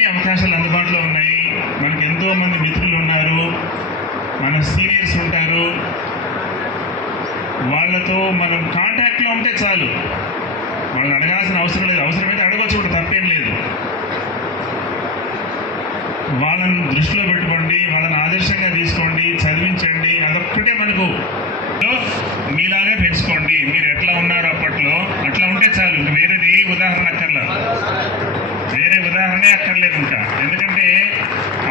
అన్ని అవకాశాలు అందుబాటులో ఉన్నాయి. మనకు ఎంతో మంది మిత్రులు ఉన్నారు. మన సీనియర్స్ ఉంటారు. వాళ్ళతో మనం కాంటాక్ట్లో ఉంటే చాలు. వాళ్ళని అడగాల్సిన అవసరం లేదు. అవసరమైతే అడగవచ్చు కూడా తప్పేం లేదు. వాళ్ళని దృష్టిలో పెట్టుకోండి వాళ్ళని ఆదర్శంగా తీసుకోండి చదివించండి. అదొక్కటే మనకు. లో మీలాగే పెంచుకోండి. మీరు ఎట్లా ఉన్నారో అప్పట్లో? అట్లా ఉంటే చాలు. ఇంకా వేరేది ఏ ఉదాహరణ అక్కర్లా. వేరే ఉదాహరణే అక్కర్లేదు ఇంకా. ఎందుకంటే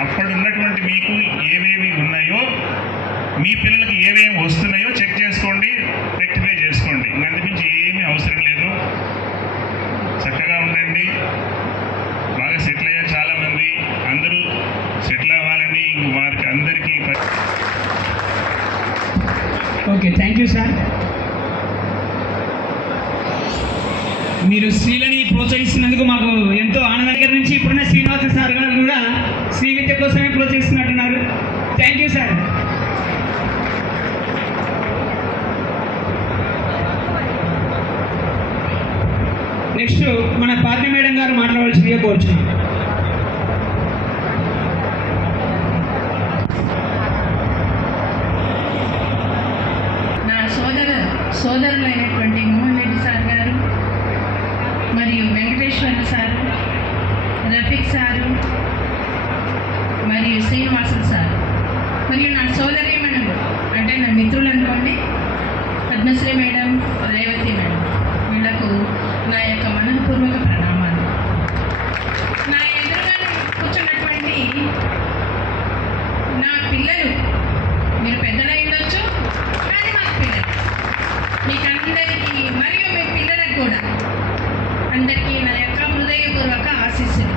అప్పుడు ఉన్నటువంటి మీకు ఏవేవి ఉన్నాయో మీ పిల్లలకి ఏమేమి వస్తున్నాయో చెక్ చేసుకోండి రెక్టిఫై చేసుకోండి. ఇంకా అంతకుమించి ఏమీ అవసరం లేదు. చక్కగా ఉండండి బాగా సెటిల్ అయ్యారు చాలా మంది అందరూ సెటిల్ అవ్వాలని ఇంక వారికి అందరికీ ప- ఓకే థ్యాంక్ యూ సార్ మీరు స్త్రీలని ప్రోత్సహిస్తున్నందుకు మాకు ఎంతో ఆనందం దగ్గర నుంచి ఇప్పుడున్న శ్రీనివాస సార్ గారు కూడా శ్రీ విద్య కోసమే ప్రోత్సహిస్తున్నట్టున్నారు. థ్యాంక్ యూ సార్ నెక్స్ట్ మన పార్టీ మేడం గారు మాట్లాడవలసిందిగా కోరుచున్నాం. సోదరులైనటువంటి మోహన్ రెడ్డి సార్ గారు మరియు వెంకటేశ్వర సార్ రఫీక్ సారు మరియు శ్రీనివాసులు సార్. మరియు నా సోదరి మేడం అంటే నా మిత్రులు అనుకోండి పద్మశ్రీ మేడం రేవతి మేడం వీళ్ళకు నా యొక్క మనఃపూర్వక ప్రణామాలు. నా ఎదురుగా కూర్చున్నటువంటి నా పిల్లలు మీరు పెద్దలై ఉండొచ్చు కానీ మీకందరికీ మరియు మీ పిల్లలకు కూడా అందరికీ నా యొక్క హృదయపూర్వక ఆశీస్సులు.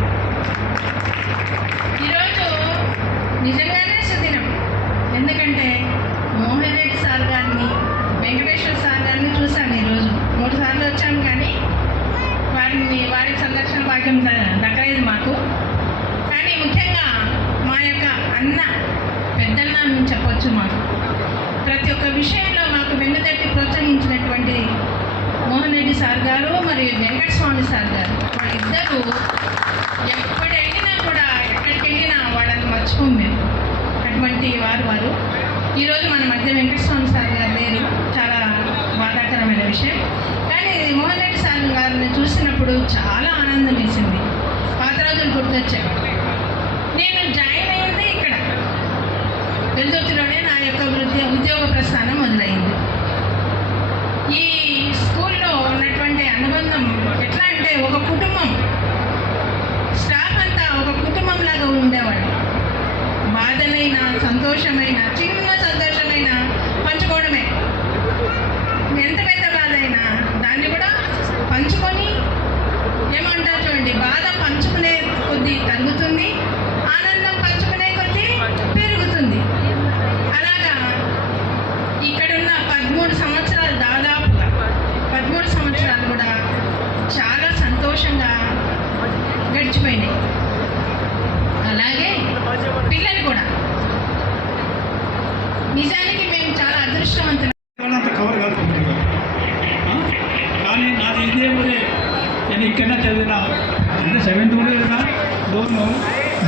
ఈరోజు నిజంగానే సుదినం. ఎందుకంటే మోహన్ రెడ్డి సార్ గారిని వెంకటేశ్వర సార్ గారిని చూశాను ఈరోజు. మూడు సార్లు వచ్చాను కానీ వారిని వారి సందర్శన భాగ్యం ద- దక్కలేదు మాకు. కానీ ముఖ్యంగా మా యొక్క అన్న పెద్దన్న అని చెప్పొచ్చు మాకు. ప్రతి ఒక్క విషయంలో మాకు వెన్నుతట్టి ప్రోత్సహించినటువంటి మోహన్ రెడ్డి సార్ గారు మరియు వెంకటస్వామి సార్ గారు. వాళ్ళిద్దరూ ఎప్పుడు వెళ్ళినా కూడా ఎక్కడికి వెళ్ళినా వాళ్ళని మర్చిపోం మేము. అటువంటి వారు వారు. ఈరోజు మన మధ్య వెంకటస్వామి సార్ గారు లేరు. చాలా బాధాకరమైన విషయం. కానీ మోహన్ రెడ్డి సార్ గారిని చూసినప్పుడు చాలా ఆనందం వేసింది. పాత రోజులు గుర్తొచ్చాయి. నేను జాయిన్ అయింది ఇక్కడ వెల్దుర్తిలోనే యొక్క వృద్ధి ఉద్యోగ ప్రస్థానం మొదలైంది. ఈ స్కూల్లో ఉన్నటువంటి అనుబంధం ఎట్లా అంటే ఒక కుటుంబం స్టాఫ్ అంతా ఒక కుటుంబం లాగా ఉండేవాడు బాధనైన సంతోషమైన చిన్న సంతోషమైన పంచుకోవడమే. ఎంత పెద్ద బాధ అయినా దాన్ని కూడా పంచుకొని ఏమంటారు చూడండి బాధ పంచుకునే కొద్దీ తగ్గుతుంది. గడిచిపోయినాయి అలాగే పిల్లలు కూడా. నిజానికి మేము చాలా అదృష్టవంతులు. అంత కవర్ కాదు కానీ నాది ఇదే నేను ఇక్కడ చదివిన. అంటే సెవెంత్ కూడా చదివిన డోన్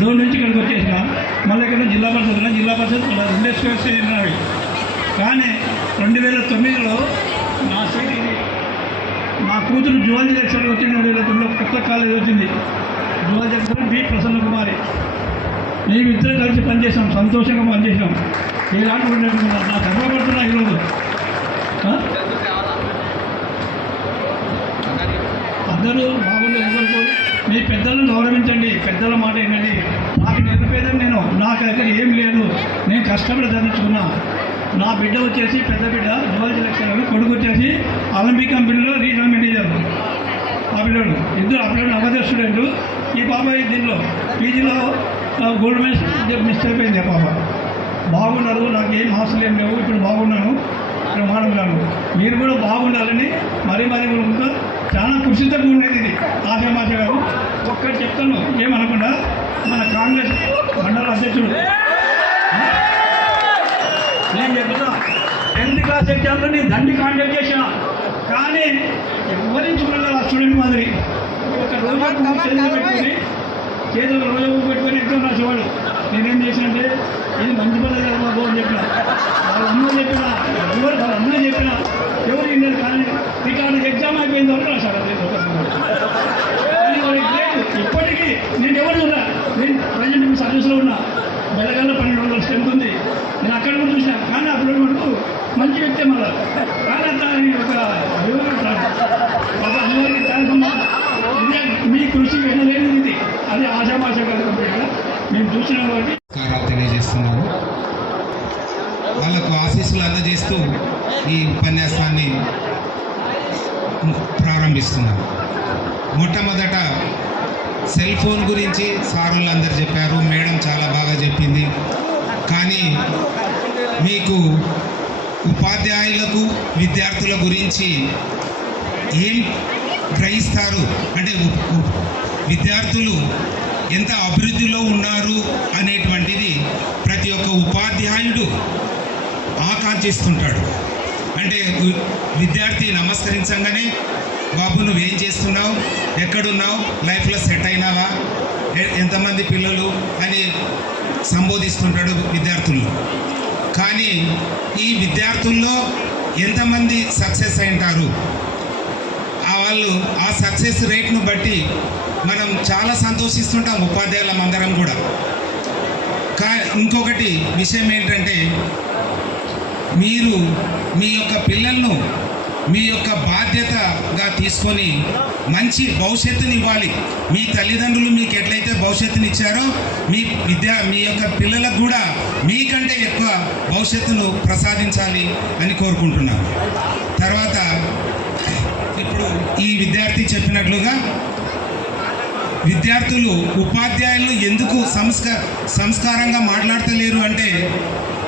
డోన్ నుంచి ఇక్కడికి వచ్చేసిన. మళ్ళీ ఇక్కడ జిల్లా పరిషత్ జిల్లా పరిషత్ రెండే స్కూల్స్ కానీ రెండు వేల తొమ్మిదిలో నా సీట్ ఇది నా కూతురు జువాలజీ లెక్చర్ వచ్చింది. రెండు వేల తొమ్మిదిలో కొత్త కాలేజ్ వచ్చింది. Zoology B Prasanna Kumari. మేము ఇద్దరు కలిసి పనిచేసాం సంతోషంగా పనిచేసాం ఇలాంటి ఉండేటువంటి నా గర్వపడుతున్నా ఈరోజు. అందరూ బాగుండే ఎవరు మీ పెద్దలను గౌరవించండి. పెద్దల మాట ఏంటండి నాకు నిరుపేదం నేను. నాకు దగ్గర ఏం లేదు. నేను కష్టపడి ధరించుకున్నా. నా బిడ్డ వచ్చేసి పెద్ద బిడ్డ జువాలజీ లెక్చరర్ కొడుకు వచ్చేసి అలంబిక్ కంపెనీలో రీజనల్ మేనేజర్. ఆ పిల్లడు. ఇద్దరు ఆ పిల్లడు నవోదయ స్టూడెంట్ ఈ బాబాయ్ దీనిలో పీజీలో గోల్డ్ మెడల్ మిస్ అయిపోయింది ఆ పాప. బాగున్నారు నాకు ఏం ఆశలు ఏం లేవు ఇప్పుడు బాగున్నాను ప్రమాణంగాను మీరు కూడా బాగుండాలని మరీ మరీ ఇంకా చాలా కృషితో కూడినది ఇది ఆశమాష గారు. ఒక్కటి చెప్తాను ఏమనకుండా మన కాంగ్రెస్ మండల అధ్యక్షుడు. నేను చెప్తున్నా టెన్త్ క్లాస్ ఎగ్జామ్లో నేను దండి కాంటాక్ట్ చేసిన కానీ ఎవరించుకున్న స్టూడెంట్ మాదిరి. ఒక రోజా పువ్వు చేతిలో పెట్టుకొని చేతిలో రోజా పువ్వు పెట్టుకొని ఎగ్జామ్ రాసేవాడు నేనేం చేశానంటే ఇది మంచి పద్ధతి కదా బాబు అని చెప్పిన. వాళ్ళ అమ్మ చెప్పిన ఎవరు వాళ్ళ అమ్మ చెప్పిన ఎవరు ఇండియన్ కానీ రికార్డు ఎగ్జామ్ అయిపోయిన వరకు లేదు ఇప్పటికీ నేను ఎవరు ఉన్నా నేను ప్రజెంట్ మీ సర్వీస్లో ఉన్నా. బెల్లగల్ల పన్నెండు వందల స్ట్రెంత్ ఉంది. నేను అక్కడ కూడా చూసిన. కానీ అప్పుడు మటుకు మంచి వ్యక్తి మళ్ళీ. కానీ అట్లా ఒక వివరణ మీ కృషి వెళ్ళలేనిది ఇది అది ఆశామాష మేము చూసిన తెలియజేస్తున్నాము నమస్కారాలు వాళ్ళకు ఆశీస్సులు అందజేస్తూ ఈ ఉపన్యాసాన్ని ప్రారంభిస్తున్నాం. మొట్టమొదట సెల్ ఫోన్ గురించి సారులు అందరు చెప్పారు మేడం చాలా బాగా చెప్పింది. కానీ మీకు ఉపాధ్యాయులకు విద్యార్థుల గురించి ఏం గ్రహిస్తారు. అంటే విద్యార్థులు ఎంత అభివృద్ధిలో ఉన్నారు అనేటువంటిది ప్రతి ఒక్క ఉపాధ్యాయుడు ఆకాంక్షిస్తుంటాడు అంటే విద్యార్థి నమస్కరించగానే బాబు నువ్వేం చేస్తున్నావు? ఎక్కడున్నావు? లైఫ్లో సెట్ అయినావా? ఎంతమంది పిల్లలు? అని సంబోధిస్తుంటాడు విద్యార్థులు కానీ ఈ విద్యార్థుల్లో ఎంతమంది సక్సెస్ అయింటారు వాళ్ళు ఆ సక్సెస్ రేట్ను బట్టి మనం చాలా సంతోషిస్తుంటాం ఉపాధ్యాయులం అందరం కూడా. కా ఇంకొకటి విషయం ఏంటంటే మీరు మీ యొక్క పిల్లలను మీ యొక్క బాధ్యతగా తీసుకొని మంచి భవిష్యత్తుని ఇవ్వాలి మీ తల్లిదండ్రులు మీకు ఎట్లయితే భవిష్యత్తుని ఇచ్చారో మీ విద్యా మీ యొక్క పిల్లలకు కూడా మీకంటే ఎక్కువ భవిష్యత్తును ప్రసాదించాలి అని కోరుకుంటున్నాను తర్వాత ఈ విద్యార్థి చెప్పినట్లుగా విద్యార్థులు ఉపాధ్యాయులు ఎందుకు సంస్క సంస్కారంగా మాట్లాడతలేరు అంటే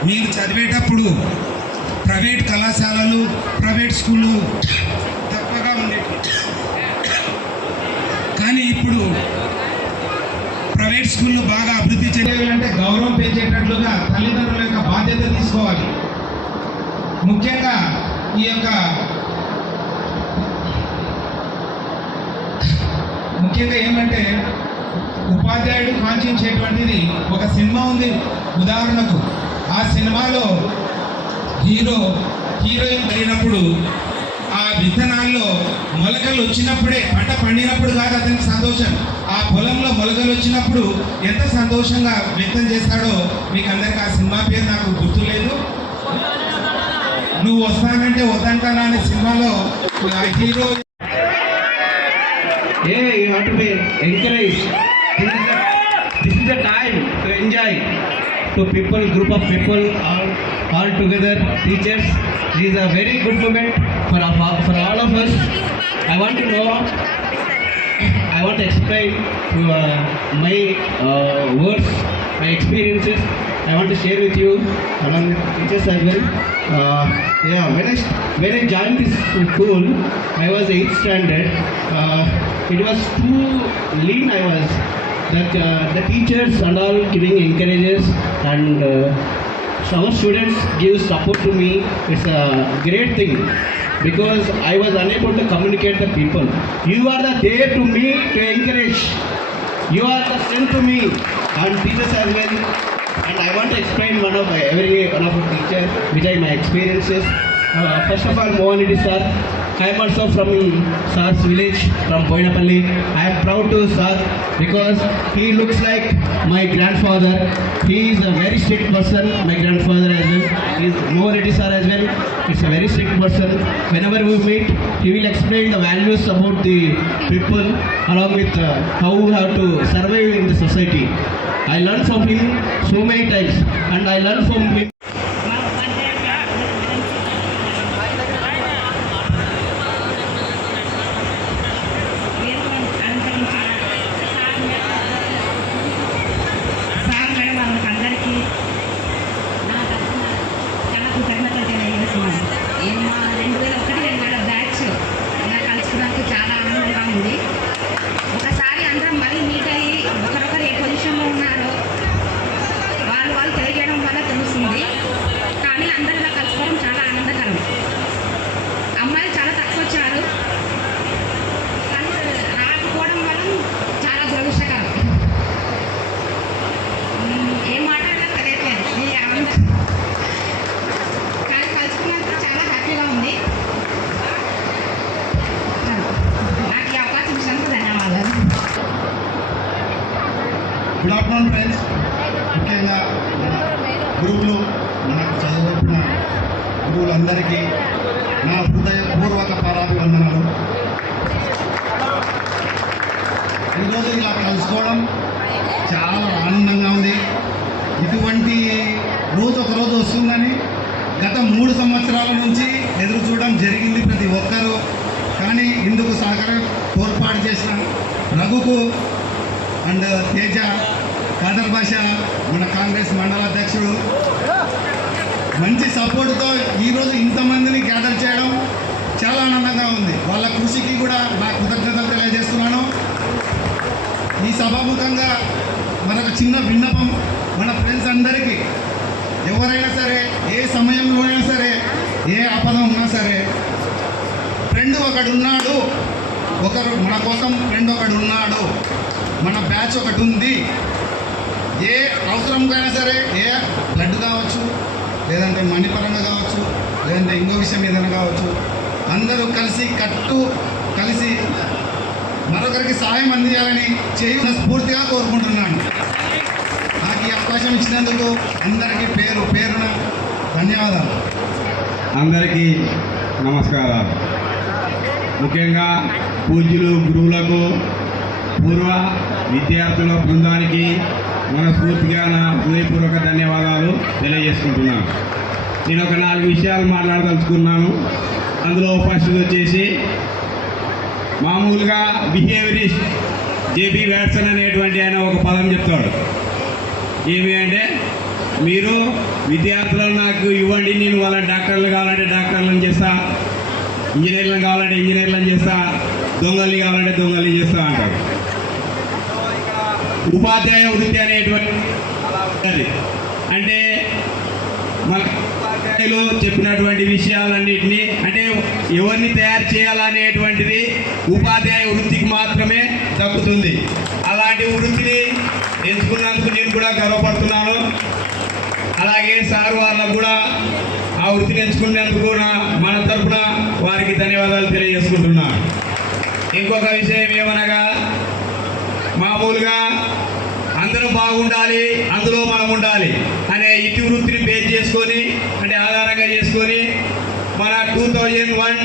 మీరు చదివేటప్పుడు ప్రైవేట్ కళాశాలలు ప్రైవేట్ స్కూళ్ళు తక్కువగా ఉండేవి కానీ ఇప్పుడు ప్రైవేట్ స్కూళ్ళు బాగా అభివృద్ధి చేయాలంటే గౌరవం పెంచేటట్లుగా తల్లిదండ్రుల యొక్క బాధ్యత తీసుకోవాలి. ముఖ్యంగా ఈ యొక్క ముఖ్యంగా ఏమంటే ఉపాధ్యాయుడు కాంక్షించేటువంటిది ఒక సినిమా ఉంది. ఉదాహరణకు ఆ సినిమాలో హీరో హీరోయిన్ పడినప్పుడు ఆ విత్తనాల్లో మొలకలు వచ్చినప్పుడే పంట పండినప్పుడు కాదు అతనికి సంతోషం. ఆ పొలంలో మొలకలు వచ్చినప్పుడు ఎంత సంతోషంగా వ్యక్తం చేస్తాడో మీకు అందరికీ ఆ సినిమా పేరు నాకు గుర్తులేదు. నువ్వు వస్తానంటే వద్దంటానా అనే సినిమాలో hero Yeah, you have to be encouraged. This is, the, this is the time to enjoy. To people, group of people, all, all together, teachers. This is a very good moment for, for all of us. I want to know, I want to explain to, uh, my uh, words, my experiences. I want to share with you with teachers as well. Uh, yeah, when I when I joined this school, I was eighth standard. Uh, it was too lean. I was that uh, the teachers and all giving encourages and uh, our students give support to me. It's a great thing because I was unable to communicate the people. You are the there to me to encourage. You are the strength to me and teachers as well. And I want to explain one of my, every one of our teacher, which are my experiences. Uh, first of all, Mohan sir. I am also from Sir's village, from Boinapalli. I am proud to sir because he looks like my grandfather. He is a very strict person, my grandfather as well. He is Mohan Reddy sir as well. It's a very strict person. Whenever we meet, he will explain the values about the people along with uh, how we have to survive in the society. I learned from him so many times and I learned from him అందరికీ నా హృదయపూర్వక పారాభివందనాలు ఈరోజు ఇలా కలుసుకోవడం? చాలా ఆనందంగా ఉంది. ఇటువంటి రోజు ఒక రోజు వస్తుందని గత మూడు సంవత్సరాల నుంచి ఎదురు చూడడం జరిగింది ప్రతి ఒక్కరూ. కానీ ఇందుకు సహకారం తోడ్పాటు చేసిన రఘుకు అండ్ తేజ కాదర్ భాష మన కాంగ్రెస్ మండల అధ్యక్షుడు మంచి సపోర్ట్తో ఈరోజు ఇంతమందిని గ్యాదర్ చేయడం చాలా ఆనందంగా ఉంది. వాళ్ళ కృషికి కూడా నా కృతజ్ఞతలు తెలియజేస్తున్నాను. ఈ సభాముఖంగా మనకు చిన్న విన్నపం మన ఫ్రెండ్స్ అందరికీ. ఎవరైనా సరే ఏ సమయంలోనైనా సరే ఏ ఆపద ఉన్నా సరే ఫ్రెండ్ ఒకడు ఉన్నాడు ఒకరు మన కోసం ఫ్రెండ్ ఒకడు ఉన్నాడు మన బ్యాచ్ ఒకటి ఉంది ఏ అవసరంకైనా సరే ఏ బ్లడ్ కావచ్చు లేదంటే మణిపరంగా కావచ్చు లేదంటే ఇంకో విషయం ఏదైనా కావచ్చు అందరూ కలిసి కట్టు కలిసి మరొకరికి సహాయం అందించాలని చేయ స్ఫూర్తిగా కోరుకుంటున్నాను. నాకు ఈ అవకాశం ఇచ్చినందుకు అందరికీ పేరు పేరున ధన్యవాదాలు. అందరికీ నమస్కారాలు. ముఖ్యంగా పూజ్యులు గురువులకు పూర్వ విద్యార్థుల బృందానికి మనస్ఫూర్తిగా నా హృదయపూర్వక ధన్యవాదాలు తెలియజేసుకుంటున్నాను. నేను ఒక నాలుగు విషయాలు మాట్లాడదలుచుకున్నాను. అందులో ఫస్ట్ వచ్చేసి మామూలుగా బిహేవియరిస్ట్ జేబీ వ్యాట్సన్ అనేటువంటి ఆయన ఒక పదం చెప్తాడు. ఏమి అంటే మీరు విద్యార్థులను నాకు ఇవ్వండి నేను వాళ్ళ డాక్టర్లు కావాలంటే డాక్టర్లను చేస్తా ఇంజనీర్లను కావాలంటే ఇంజనీర్లను చేస్తా దొంగల్ని కావాలంటే దొంగల్ని చేస్తా అంటారు ఉపాధ్యాయ వృత్తి అనేటువంటి అంటే మన ఉపాధ్యాయులు చెప్పినటువంటి విషయాలన్నింటినీ అంటే ఎవరిని తయారు చేయాలనేటువంటిది ఉపాధ్యాయ వృత్తికి మాత్రమే దక్కుతుంది అలాంటి వృత్తిని ఎంచుకున్నందుకు నేను కూడా గర్వపడుతున్నాను. అలాగే సార్ వాళ్ళకు కూడా ఆ వృత్తిని ఎంచుకునేందుకు కూడా మన తరఫున వారికి ధన్యవాదాలు తెలియజేసుకుంటున్నాను. ఇంకొక విషయం ఏమనగా మామూలుగా అందరూ బాగుండాలి అందులో మనం ఉండాలి అనే ఇటు వృత్తిని బేస్ చేసుకొని అంటే ఆధారంగా చేసుకొని మన two thousand one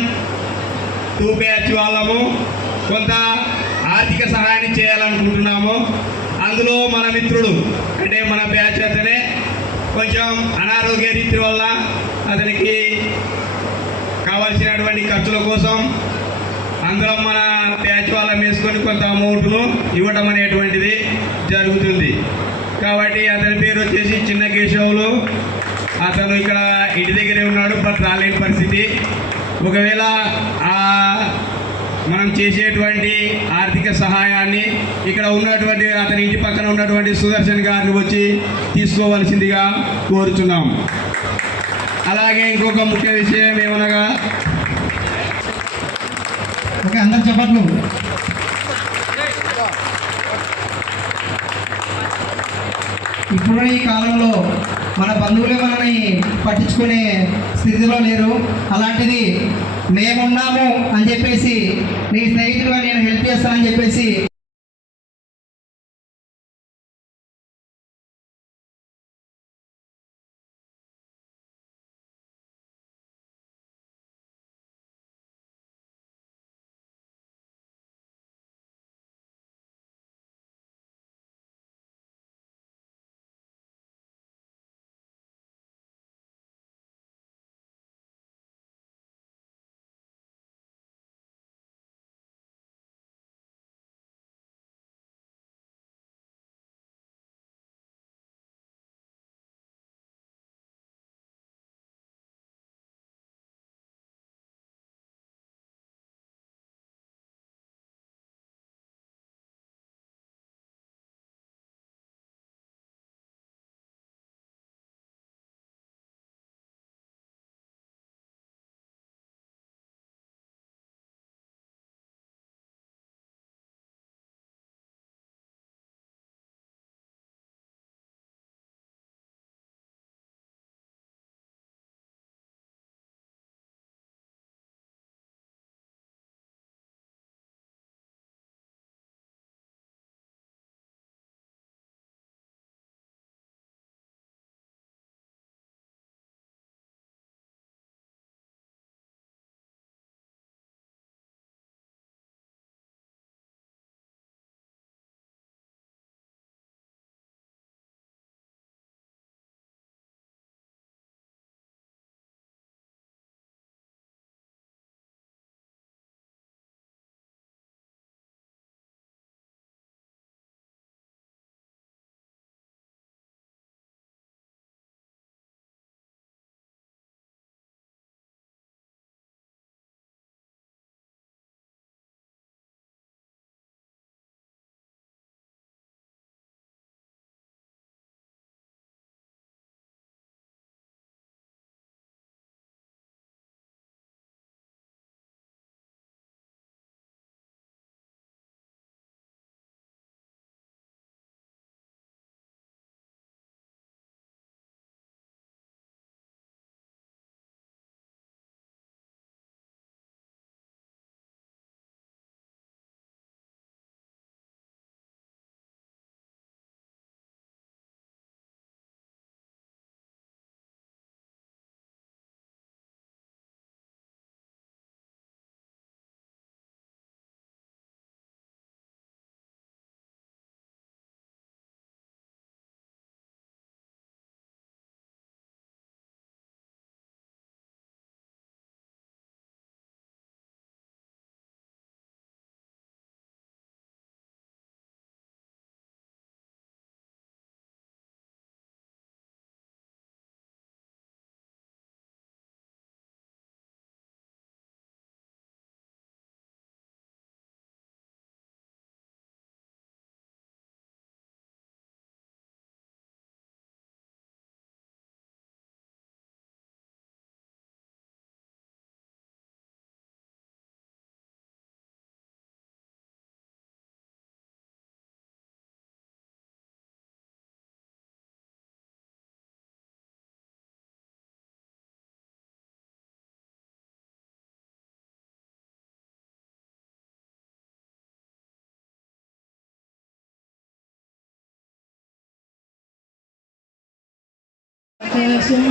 two batch వాళ్ళము కొంత ఆర్థిక సహాయాన్ని చేయాలనుకుంటున్నాము. అందులో మన మిత్రుడు అంటే మన బ్యాచ్ అతనే కొంచెం అనారోగ్య రీతి వల్ల అతనికి కావాల్సినటువంటి ఖర్చుల కోసం అందరం మన ప్యాచ్ వాళ్ళ వేసుకొని కొంత అమౌంట్ను ఇవ్వడం అనేటువంటిది జరుగుతుంది. కాబట్టి అతని పేరు వచ్చేసి చిన్న కేశవులు. అతను ఇక్కడ ఇంటి దగ్గరే ఉన్నాడు బట్ రాలేని పరిస్థితి. ఒకవేళ మనం చేసేటువంటి ఆర్థిక సహాయాన్ని ఇక్కడ ఉన్నటువంటి అతని ఇంటి పక్కన ఉన్నటువంటి సుదర్శన్ గారిని వచ్చి తీసుకోవలసిందిగా కోరుచున్నాం. అలాగే ఇంకొక ముఖ్య విషయం ఏమనగా ఓకే అందరు చెప్పట్లు. ఇప్పుడు ఈ కాలంలో మన బంధువులే మనని పట్టించుకునే స్థితిలో లేరు. అలాంటిది మేమున్నాము అని చెప్పేసి నీ స్నేహితుడుగా నేను హెల్ప్ చేస్తానని చెప్పేసి relación